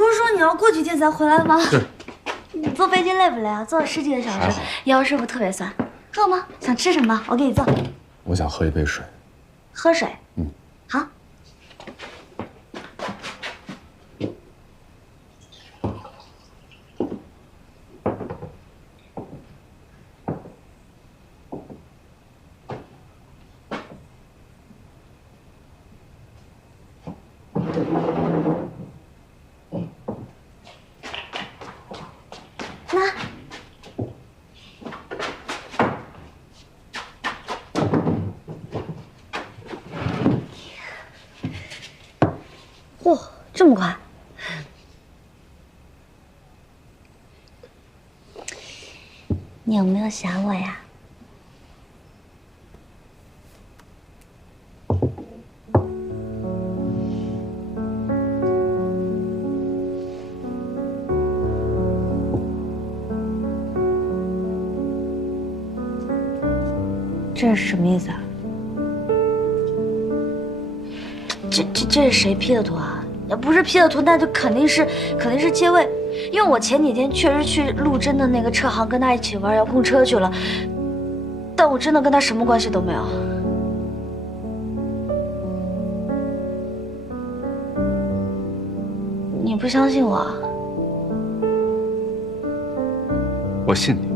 不是说你要过几天才回来吗？对。你坐飞机累不累啊？坐了10几个小时，腰是不是特别酸？饿吗？想吃什么？我给你做。我想喝一杯水。喝水。嗯。好。那。嚯，这么快！你有没有想我呀？这是什么意思啊？这是谁 P 的图啊？要不是 P 的图，那就肯定是借位。因为我前几天确实去陆贞的那个车行跟他一起玩遥控车去了，但我真的跟他什么关系都没有。你不相信我啊？我信你。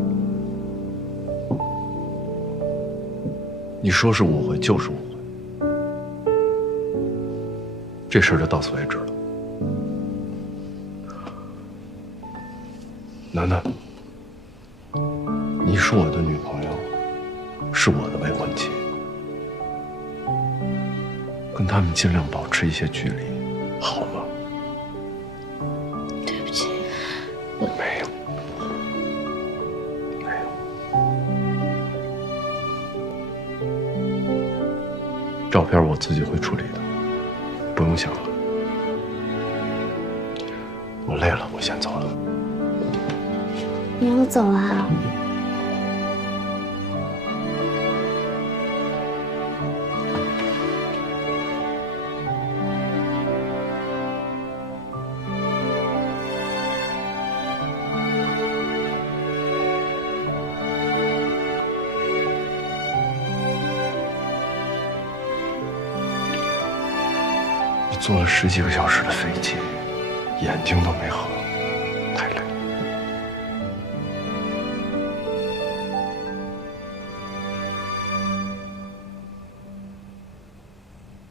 你说是误会就是误会，这事儿就到此为止了。楠楠，你是我的女朋友，是我的未婚妻，跟他们尽量保持一些距离，好吗？对不起，没有。照片我自己会处理的，不用想了。我累了，我先走了。你要走啊？你坐了10几个小时的飞机，眼睛都没合，太累了。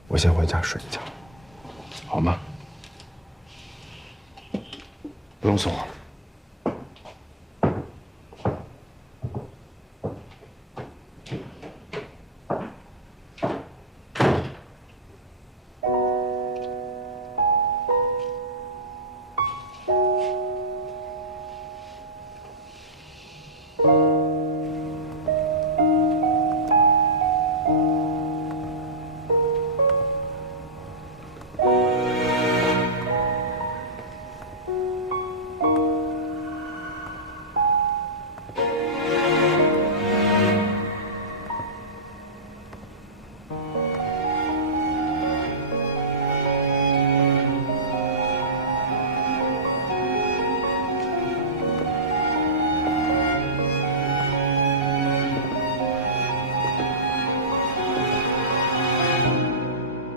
我先回家睡一觉，好吗？不用送我了。